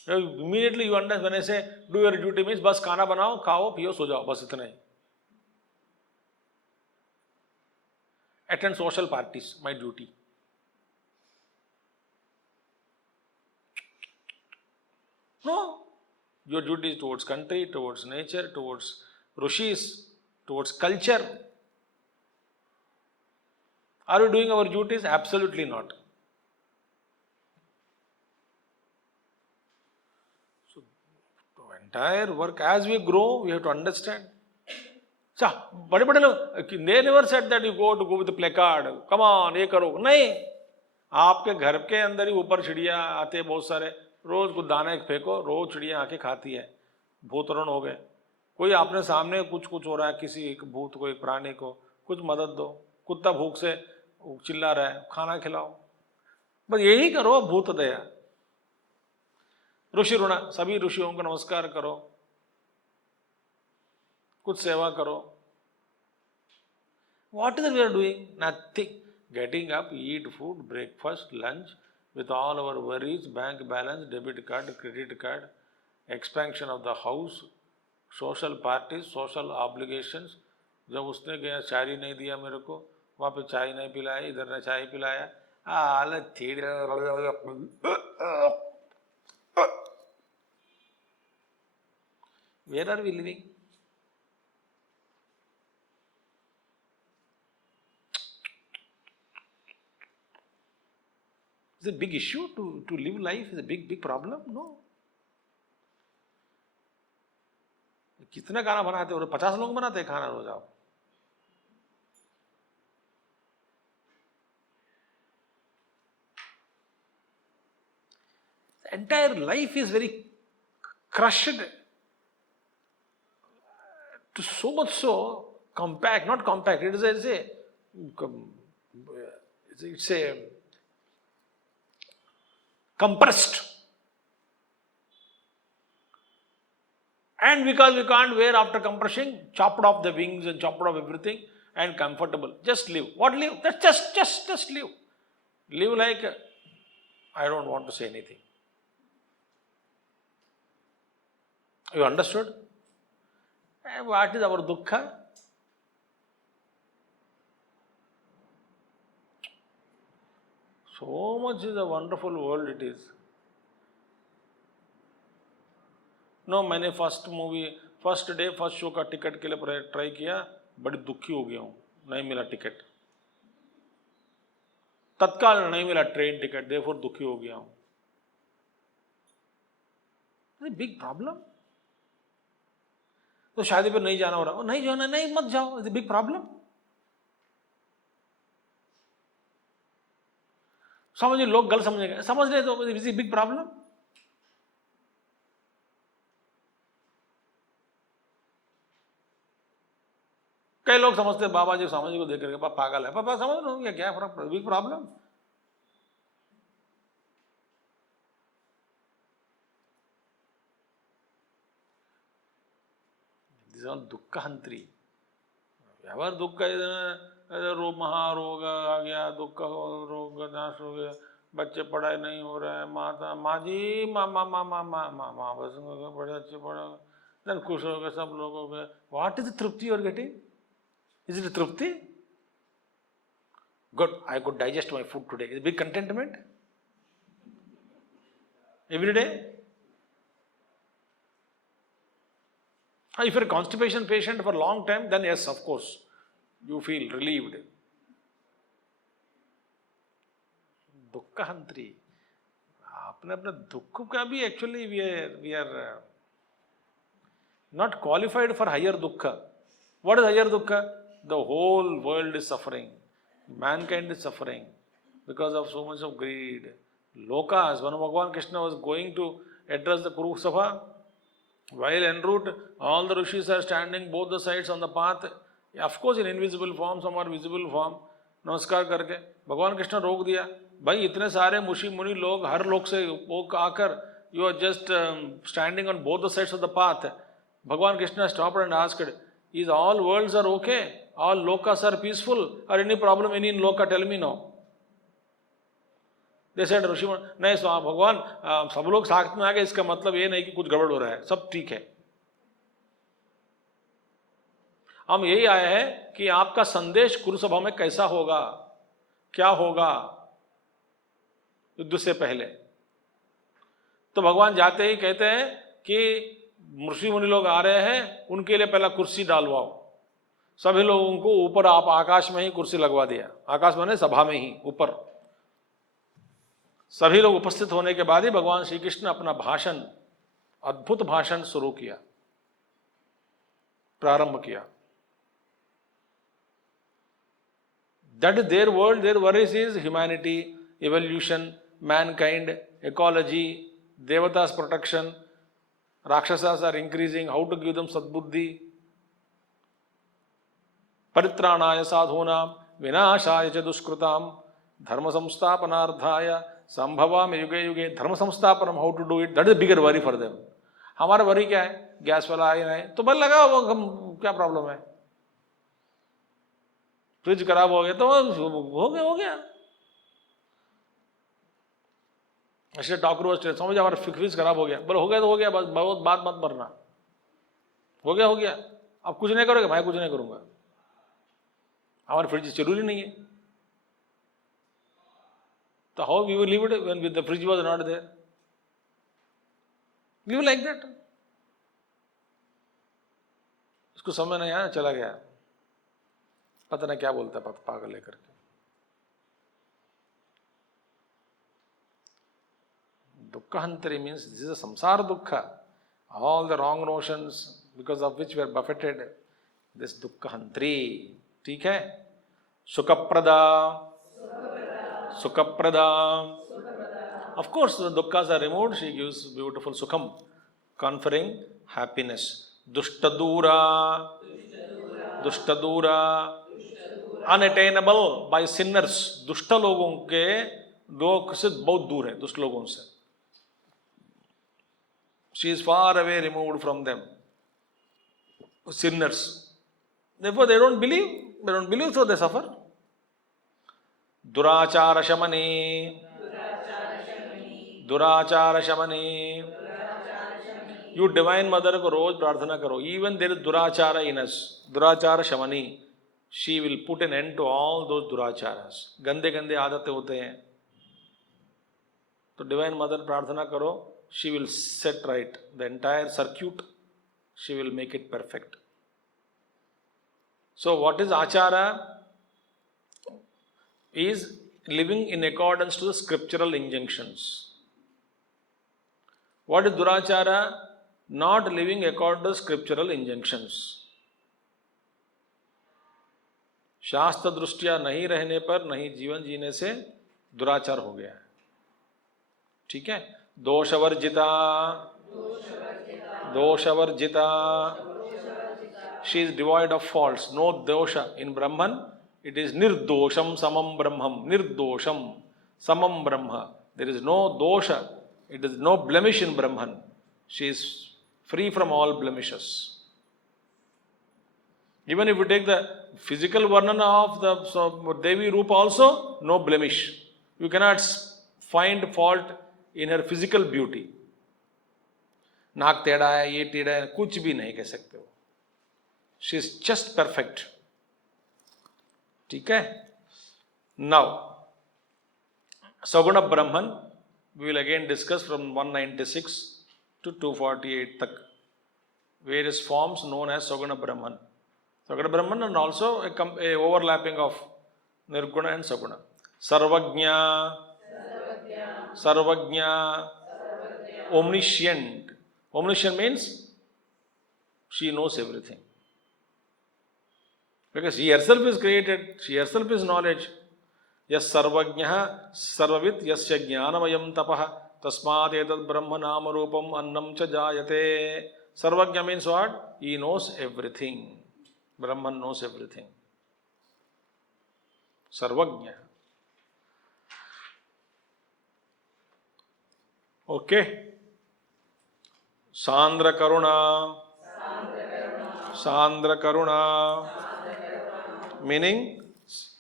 Immediately you understand when I say do your duty means बस खाना बनाओ, खाओ, पियो, सो जाओ, बस इतना ही. Attend social parties, my duty. No. Your duty is towards country, towards nature, towards rishis, towards culture. Are we doing our duties? Absolutely not. So, the entire work, as we grow, we have to understand. So, बड़े-बड़े लोग, they never said that you go with the placard, come on, ये करो. नहीं, आपके घर के अंदर ही ऊपर चिड़िया आते हैं बहुत सारे, रोज कुछ दाना एक फेंको, रोज चिड़िया आके खाती है, भूतरण हो गए. कोई आपने सामने कुछ हो रहा है, किसी एक भूत को, एक प्राणी को कुछ मदद दो, कुत्ता भूख से चिल्ला रहा है, खाना खिलाओ, बस यही करो. भूत दया, ऋषि ऋण, सभी ऋषियों को नमस्कार करो, कुछ सेवा करो. What is it we are doing? Nothing. Getting up, eat food, breakfast, lunch, with all our worries, bank balance, debit card, credit card, expansion of the house, social parties, social obligations. जब उसने गया चाय नहीं दिया मेरे को, वहाँ पे चाय नहीं पिलाया, इधर ने चाय पिलाया, Where are we living? Is it a big issue to live life? Is a big problem? No. कितना खाना बनाते हो? 50 लोग बनाते हैं खाना रोज आप. The entire life is very crushed to so much so compact, not compact. It is a compressed. And because we can't wear after compressing, chopped off the wings and chopped off everything and comfortable. Just live. What live? That's just live. Live like, I don't want to say anything. You understood? What is our dukkha? So much is a wonderful world it is. No, मैंने first day first show का ticket के लिए try किया, बड़ी दुखी हो गया हूँ, नहीं मिला टिकट, तत्काल नहीं मिला ट्रेन टिकट, देयरफॉर दुखी हो गया हूँ. Big problem. तो शादी पर नहीं जाना हो रहा, नहीं जाना, नहीं मत जाओ, इट्स बिग प्रॉब्लम। समझिए, लोग गलत समझेंगे, समझ रहे तो इट्स बिग प्रॉब्लम। कई लोग समझते हैं बाबा जी स्वामी जी को देख करके पापा पागल है, पापा समझ लो ये क्या फर्क, बिग प्रॉब्लम। दुख हंत्री, व्यवहार दुख का रोग, महारोग आ गया, दुख का रोग नाश हो गया, बच्चे पढ़ाई नहीं हो रहे हैं, माता माँ जी माँ माँ माँ माँ माँ माँ माँ बस बड़े अच्छे पढ़े, देन खुश हो गए सब लोगों के। What is the tripti you are getting? Is it tripti? Good, I could digest my food today, is big contentment every day? If you're a constipation patient for a long time, then yes, of course, you feel relieved. दुख हंत्री, अपने अपने दुख का भी actually we are not qualified for higher dukkha. What is higher dukkha? The whole world is suffering. Mankind is suffering because of so much of greed. Lokas, when Bhagavan Krishna was going to address the Kuru Sabha, while en route, all the rishis are standing both the sides on the path, of course in invisible form, some are visible form, नमस्कार करके। भगवान कृष्ण रोक दिया, भाई इतने सारे मुशी मुनि लोग हर लोक से वो आकर, you are just standing on both the sides of the path. Bhagwan Krishna stopped and asked, is all worlds are okay, all लोकास आर पीसफुल, और एनी प्रॉब्लम एनी इन लोका, टेल मी नाउ। जैसे ऋषि नहीं स्वामी भगवान सब लोग साथ में आ गए, इसका मतलब ये नहीं कि कुछ गड़बड़ हो रहा है, सब ठीक है। हम यही आए हैं कि आपका संदेश कुरुसभा में कैसा होगा, क्या होगा युद्ध से पहले। तो भगवान जाते ही कहते हैं कि ऋषि मुनि लोग आ रहे हैं, उनके लिए पहला कुर्सी डालवाओ। सभी लोगों को ऊपर आप आकाश में ही कुर्सी लगवा दिया, आकाश माने सभा में ही ऊपर। सभी लोग उपस्थित होने के बाद ही भगवान श्री कृष्ण अपना भाषण, अद्भुत भाषण शुरू किया, प्रारंभ किया। That is their world, their worries is humanity, evolution, mankind, ecology, देवतास प्रोटेक्शन, राक्षसास are increasing, how to give them सद्बुद्धि, परित्राणाय साधूनां विनाशाय च दुष्कृतां, धर्म संस्थापनार्थाय संभवामि युगे युगे। धर्म संस्थापन, how to do it, that is bigger worry for them. हमारा वरी क्या है, गैस वाला आए नहीं तो बल लगाओ, वो क्या प्रॉब्लम है, फ्रिज खराब हो गया तो हो गया। ऐसे डॉक्टर समझ, हमारा फ्रिज खराब हो गया, बोलो हो गया तो हो गया, बस बहुत बात मत मरना, हो गया, अब कुछ नहीं करोगे, मैं कुछ नहीं करूंगा, हमारे फ्रिज जरूरी नहीं है। So how we will leave it when the fridge was not there? We were like that. इसको समझ नहीं आया, चला गया, पता नहीं क्या बोलता है पागल लेकर के। दुःखहंतरी means this is a samsara dukkha, all the wrong notions because of which we are buffeted, this दुःखहंतरी। ठीक है, सुखप्रदा, Sukaprada. Of course, the dukkhas are removed. She gives beautiful sukham, conferring happiness. Dushtadura, Dushtadura, unattainable by sinners. दुष्ट लोगों के लोग से बहुत दूर है, दुष्ट लोगों से। She is far away, removed from them. Sinners. Therefore, they don't believe, so they suffer. दुराचार शमने, दुराचार शमने। यू डिवाइन मदर को रोज प्रार्थना करो, इवन देयर इज दुराचार इन अस, दुराचार शमनी, she will put an end to all those दुराचारस। गंदे गंदे आदतें होते हैं तो डिवाइन मदर प्रार्थना करो, she will set right the entire circuit, she will make it perfect. So what is आचारा? Is living in accordance to the scriptural injunctions. What is durachara? not living according to scriptural injunctions. शास्त्र दृष्टिया नहीं रहने पर नहीं जीवन जीने से दुराचार हो गया है. ठीक है. दोषवर्जिता, दोषवर्जिता. She is devoid of faults, no dosha in Brahman. It is nirdosham samam brahmam. Nirdosham samam brahma. There is no dosha. It is no blemish in Brahman. She is free from all blemishes. Even if you take the physical varnana of the Devi Rupa also, no blemish. You cannot find fault in her physical beauty. नाक टेढ़ा है, ये टेढ़ा है, कुछ भी नहीं कह सकते हो. She is just perfect. ठीक है. Now, Saguna Brahman, we will again discuss from 196 to 248 tak. Various forms known as Saguna Brahman. Saguna Brahman and also a overlapping of Nirguna and Saguna. Sarvagnya, Sarvagnya, omniscient. Omniscient means she knows everything. Because she herself is created, she herself is knowledge. Yas sarvagnya sarvavit yasya jnanamayam tapaha tasmat etad brahma nama rupam annam cha jayate. Sarvagnya means what? He knows everything. Brahman knows everything. Sarvagnya. Okay. Sandra Karuna. Sandra Karuna. Meaning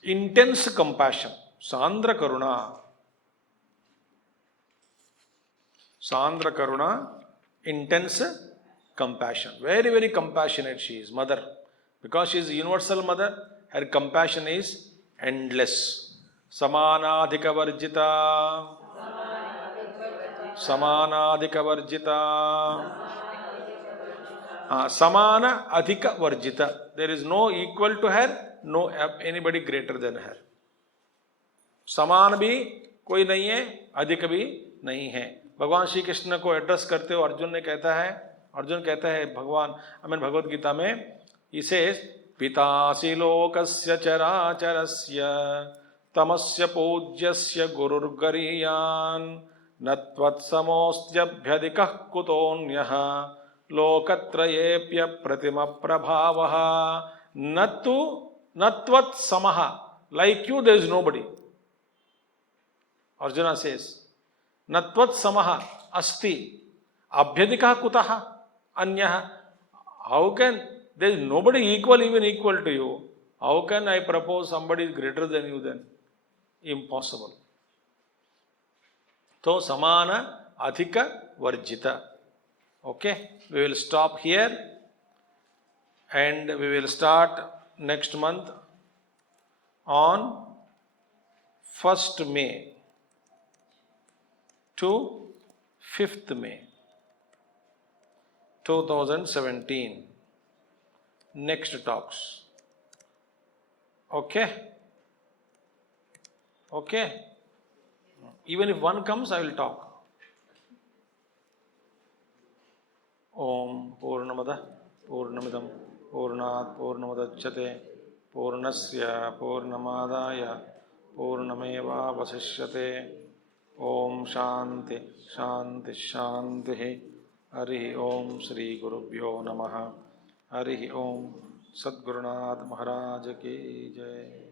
intense compassion. Sandra Karuna. Sandra Karuna, intense compassion. Very, very compassionate she is, mother. Because she is a universal mother, her compassion is endless. Samanadhika varjita. Samanadhika varjita. Samana adhika varjita. There is no equal to her, no anybody greater than her. समान भी कोई नहीं है, अधिक भी नहीं है. भगवान श्री कृष्ण को एड्रेस करते हुए अर्जुन ने कहता है, अर्जुन कहता है भगवान भगवद गीता में, इसे पितासि लोकस्य चराचरस्य तमस्य पूज्यस्य गुरुर्गरीयान् न त्वत्समोऽस्त्यभ्यधिकः कुतोऽन्यः लोकत्रयेऽप्य प्रतिम प्रभावः न त्वत्समः. Like you there is nobody. Arjuna says, न त्वत्समः अस्ति अभ्यधिकः कुतः अन्यः. How can there is nobody equal, even equal to you? How can I propose somebody is greater than you then? Impossible. So samana adhika varjita. Okay, we will stop here and we will start next month on 1st May to 5th May 2017. Next talks. Okay? Okay? Even if one comes, I will talk. Om Purnamada Purnamidam Purnat Purnamadachyate Purnasya Purnamadaya Purnameva Vasishyate. Om Shanti Shanti Shanti. Harihi Om Shri Gurubhyo Namaha. Harihi Om. Sadgurunath Maharaj ki Jai.